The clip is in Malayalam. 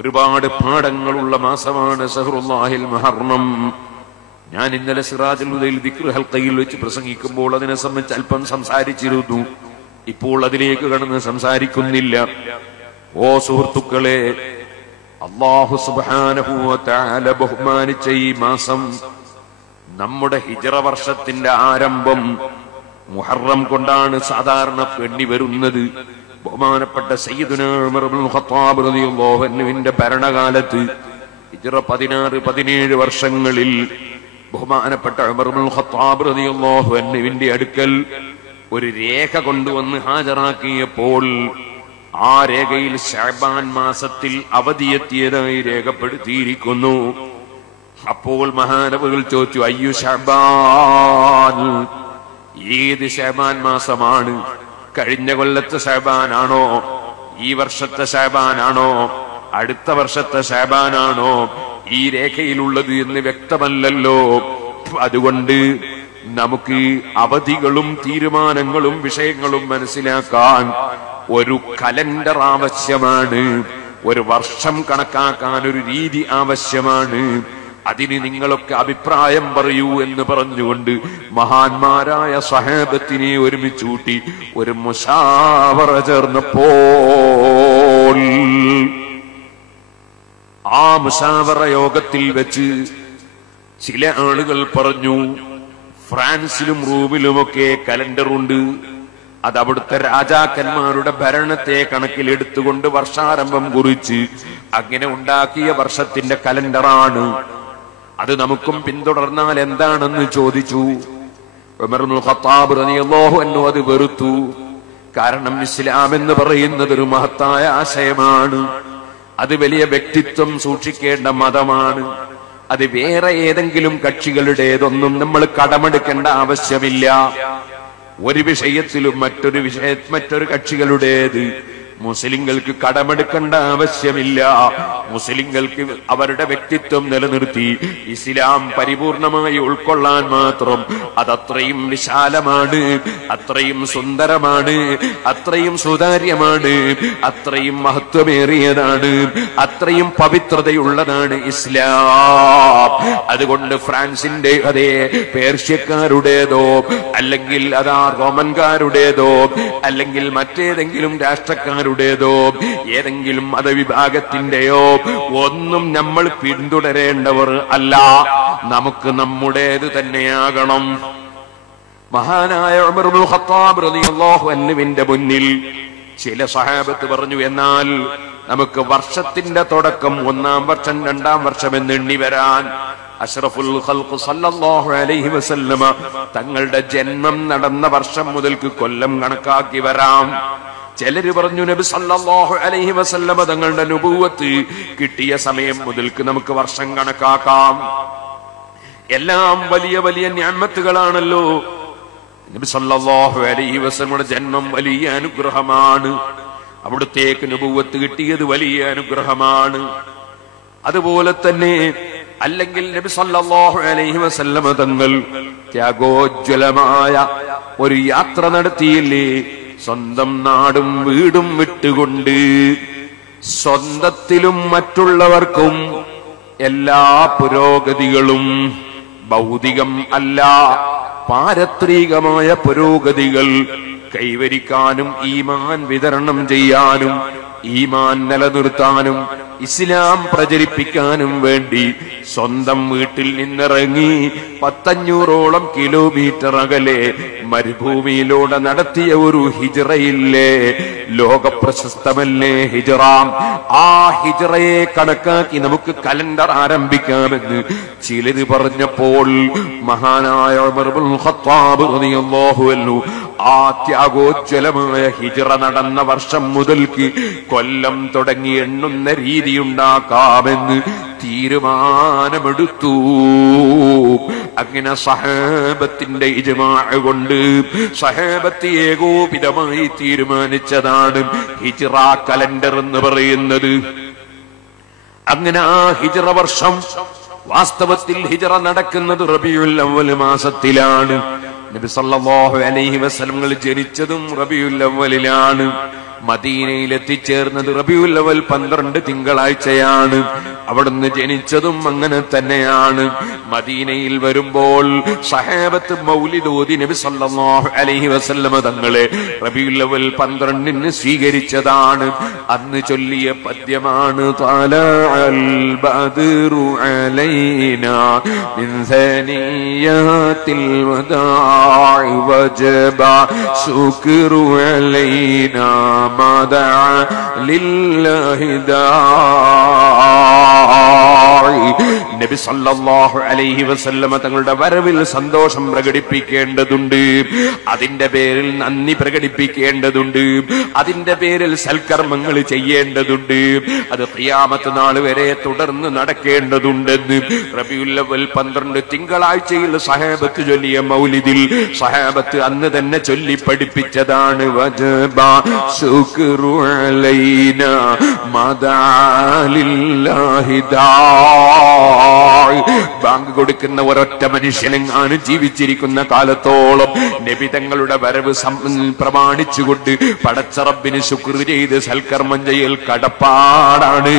ഒരുപാട് പാഠങ്ങളുള്ള മാസമാണ് ശഹ്റുല്ലാഹിൽ മുഹറം. ഞാൻ ഇന്നലെ സിറാജുൽ ഹുദയിൽ ദിക്ർ ഹൽഖയിൽ വെച്ച് പ്രസംഗിക്കുമ്പോൾ അതിനെ സംബന്ധിച്ച് അല്പം സംസാരിച്ചിരുന്നു. ഇപ്പോൾ അതിലേക്ക് കടന്ന് സംസാരിക്കുന്നില്ല. ഓ സുഹൃത്തുക്കളെ, അല്ലാഹു സുബ്ഹാനഹു വ തആല ബഹുമാനിച്ച ഈ മാസം നമ്മുടെ ഹിജ്റ വർഷത്തിന്റെ ആരംഭം മുഹറം കൊണ്ടാണ് സാധാരണ എണ്ണി വരുന്നത്. ബഹുമാനപ്പെട്ട സയ്യിദുനാ ഉമർ ഇബ്നുൽ ഖത്താബ് റളിയല്ലാഹു അൻഹുവിന്റെ ഭരണകാലത്ത് ഹിജ്റ 16-17 വർഷങ്ങളിൽ ബഹുമാനപ്പെട്ട ഉമർ ഇബ്നുൽ ഖത്താബ് റളിയല്ലാഹു അൻഹുവിന്റെ അടുക്കൽ ഒരു രേഖ കൊണ്ടുവന്ന് ഹാജരാക്കിയപ്പോൾ ആ രേഖയിൽ ശഅബാൻ മാസത്തിൽ അവധിയെത്തിയതായി രേഖപ്പെടുത്തിയിരിക്കുന്നു. അപ്പോൾ മഹാനവറുകൾ ചോദിച്ചു, അയ്യു ശഅബാൻ, ഏത് ശഅബാൻ മാസമാണ്? കഴിഞ്ഞ കൊല്ലത്തെ ശഅബാനാണോ, ഈ വർഷത്തെ ശഅബാനാണോ, അടുത്ത വർഷത്തെ ശഅബാനാണോ ഈ രേഖയിലുള്ളത് എന്ന് വ്യക്തമല്ലല്ലോ. അതുകൊണ്ട് നമുക്ക് അവധികളും തീരുമാനങ്ങളും വിഷയങ്ങളും മനസ്സിലാക്കാൻ ഒരു കലണ്ടർ ആവശ്യമാണ്. ഒരു വർഷം കണക്കാക്കാൻ ഒരു രീതി ആവശ്യമാണ്. അതിന് നിങ്ങളൊക്കെ അഭിപ്രായം പറയൂ എന്ന് പറഞ്ഞുകൊണ്ട് മഹാന്മാരായ സ്വഹാബത്തിനെ ഒരുമിച്ച് കൂട്ടി ഒരു മുശാവറ ചേർന്നപ്പോൾ ആ മുശാവറ യോഗത്തിൽ വെച്ച് ചില ആളുകൾ പറഞ്ഞു, ഫ്രാൻസിലും റൂമിലുമൊക്കെ കലണ്ടറുണ്ട്. അത് അവിടുത്തെ രാജാക്കന്മാരുടെ ഭരണത്തെ കണക്കിലെടുത്തുകൊണ്ട് വർഷാരംഭം കുറിച്ച് അങ്ങനെ ഉണ്ടാക്കിയ വർഷത്തിന്റെ കലണ്ടറാണ്. അത് നമുക്കും പിന്തുടർന്നാൽ എന്താണെന്ന് ചോദിച്ചു. ഉമർ ഇബ്നുൽ ഖത്താബ് റളിയല്ലാഹു അൻഹു അത് വെറുത്തു. കാരണം ഇസ്ലാം എന്ന് പറയുന്നത് ഒരു മഹത്തായ ആശയമാണ്. അത് വലിയ വ്യക്തിത്വം സൂക്ഷിക്കേണ്ട മതമാണ്. അത് വേറെ ഏതെങ്കിലും കക്ഷികളുടേതൊന്നും നമ്മൾ കടമെടുക്കേണ്ട ആവശ്യമില്ല. ഒരു വിഷയത്തിലും മറ്റൊരു കക്ഷികളുടേത് മുസ്ലിങ്ങൾക്ക് കടമെടുക്കേണ്ട ആവശ്യമില്ല. മുസ്ലിങ്ങൾക്ക് അവരുടെ വ്യക്തിത്വം നിലനിർത്തി ഇസ്ലാം പരിപൂർണമായി ഉൾക്കൊള്ളാൻ മാത്രം അതത്രയും വിശാലമാണ്, അത്രയും സുന്ദരമാണ്, അത്രയും സുതാര്യമാണ്, അത്രയും മഹത്വമേറിയതാണ്, അത്രയും പവിത്രതയുള്ളതാണ് ഇസ്ലാം. അതുകൊണ്ട് ഫ്രാൻസിന്റെ അതേ പേർഷ്യക്കാരുടേതോ അല്ലെങ്കിൽ അതാ റോമൻകാരുടേതോ അല്ലെങ്കിൽ മറ്റേതെങ്കിലും രാഷ്ട്രക്കാരുടേതോ ഏതെങ്കിലും മതവിഭാഗത്തിന്റെയോ ഒന്നും നമ്മൾ പിന്തുടരേണ്ടവർ അല്ല. നമുക്ക് നമ്മുടേത് തന്നെയാകണം. മഹാനായ ഉമർ ഇബ്നുൽ ഖത്താബ് റളിയല്ലാഹു അൻഹുവിന്റെ മുന്നിൽ ചില സ്വഹാബത്ത് പറഞ്ഞു, എന്നാൽ നമുക്ക് വർഷത്തിന്റെ തുടക്കം 1-ാം വർഷം 2-ാം വർഷം എന്ന് എണ്ണി വരാൻ അഷ്റഫുൽ ഖൽഖ് സല്ലല്ലാഹു അലൈഹി വസല്ലമ തങ്ങളുടെ ജന്മം നടന്ന വർഷം മുതൽക്ക് കൊല്ലം കണക്കാക്കി വരാം. ചിലര് പറഞ്ഞു, നബി സല്ലല്ലാഹു അലൈഹി വസല്ലമ തങ്ങളുടെ നുബുവത്ത് കിട്ടിയ സമയം മുതൽക്ക് നമുക്ക് വർഷം കണക്കാക്കാം. എല്ലാം വലിയ വലിയ നിഅമത്തുകളാണല്ലോ. നബി സല്ലല്ലാഹു അലൈഹി വസല്ലമയുടെ ജന്മം വലിയ അനുഗ്രഹമാണ്. അവിടുത്തേക്ക് നുബുവത്ത് കിട്ടിയത് വലിയ അനുഗ്രഹമാണ്. അതുപോലെ തന്നെ അല്ലെങ്കിൽ നബി സല്ലല്ലാഹു അലൈഹി വസല്ലമ തങ്ങൾ ത്യാഗോജ്വലമായ ഒരു യാത്ര നടത്തിയില്ലേ? സ്വന്തം നാടും വീടും വിട്ടുകൊണ്ട് സ്വന്തത്തിലും മറ്റുള്ളവർക്കും എല്ലാ പുരോഗതികളും ഭൗതികം അല്ല പാരത്രികമായ പുരോഗതികൾ കൈവരിക്കാനും ഈമാൻ വിതരണം ചെയ്യാനും ഈമാൻ നിലനിർത്താനും ഇസ്ലാം പ്രചരിപ്പിക്കാനും വേണ്ടി സ്വന്തം വീട്ടിൽ നിന്നിറങ്ങി 500ഓളം കിലോമീറ്റർ അകലെ മരുഭൂമിയിലൂടെ നടത്തിയ ഒരു ഹിജ്റയില്ലേ? ലോകപ്രശസ്തമല്ലേ ഹിജ്റ? ആ ഹിജ്റയെ കണക്കാക്കി നമുക്ക് കലണ്ടർ ആരംഭിക്കാമെന്ന് ചിലര് പറഞ്ഞപ്പോൾ മഹാനായ ഉമർ ഇബ്നുൽ ഖത്താബ് റളിയല്ലാഹു അൻഹു ആ ത്യാഗോജ്വലമായ ഹിജ്റ നടന്ന വർഷം മുതൽക്ക് കൊല്ലം തുടങ്ങി എണ്ണുന്ന രീതിയുണ്ടാക്കാമെന്ന് തീരുമാനമെടുത്തു. അങ്ങനെ സഹാബത്തിന്റെ ഇജ്മാഅ് കൊണ്ട് സഹാബത്ത് ഏകോപിതമായി തീരുമാനിച്ചതാണ് ഹിജ്റ കലണ്ടർ എന്ന് പറയുന്നത്. അങ്ങനെ ആ ഹിജ്റ വർഷം വാസ്തവത്തിൽ ഹിജ്റ നടക്കുന്നത് റബീഉൽ അവ്വൽ മാസത്തിലാണ്. നബി സല്ലല്ലാഹു അലൈഹി വസല്ലം ജനിച്ചതും റബീഉൽ അവ്വലിലാണ്. മദീനയിൽ എത്തിച്ചേർന്നത് റബീഉൽ അവൽ 12 തിങ്കളാഴ്ചയാണ്. അവിടുന്ന് ജനിച്ചതും അങ്ങനെ തന്നെയാണ്. മദീനയിൽ വരുമ്പോൾ സഹാബത്ത് മൗലിദ് ഓതി നബി സല്ലല്ലാഹു അലൈഹി വസല്ലമ തങ്ങളെ റബീഉൽ അവൽ 12 സ്വീകരിച്ചതാണ്. അന്ന് ചൊല്ലിയ പദ്യമാണ് തലഅൽ ബദ്റു അലൈനാ മിൻ സനിയാത്തിൽ വദാഇ വജബ ശുക്റു അലൈനാ മദഅ ലില്ലാഹി നബി സല്ലല്ലാഹു അലൈഹി വസല്ലമ തങ്ങളുടെ വരവിൽ സന്തോഷം പ്രകടിപ്പിക്കേണ്ടതുണ്ട്. അതിന്റെ പേരിൽ നന്ദി പ്രകടിപ്പിക്കേണ്ടതുണ്ട്. അതിന്റെ പേരിൽ സൽക്കർമ്മങ്ങൾ ചെയ്യേണ്ടതുണ്ട്. അത് ഖിയാമത്ത് നാൾ വരെ തുടർന്ന് നടക്കേണ്ടതുണ്ടെന്ന് റബീഉൽ അവൽ 12 തിങ്കളാഴ്ചയിൽ സഹാബത്ത് ചൊല്ലിയ മൗലിദിൽ സഹാബത്ത് അന്ന് തന്നെ ചൊല്ലി പഠിപ്പിച്ചതാണ്. വജബ ശുക്റു അലൈനാ മദഅ ലില്ലാഹി ബാങ്ക് കൊടുക്കുന്ന ഒരൊറ്റ മനുഷ്യനെങ്ങാനും ജീവിച്ചിരിക്കുന്ന കാലത്തോളം നബി തങ്ങളുടെ വരവ് പ്രമാണിച്ചുകൊണ്ട് പടച്ച റബ്ബിന് ശുക്ർ ചെയ്ത് സൽക്കർമ്മം ചെയ്യൽ കടപ്പാടാണ്.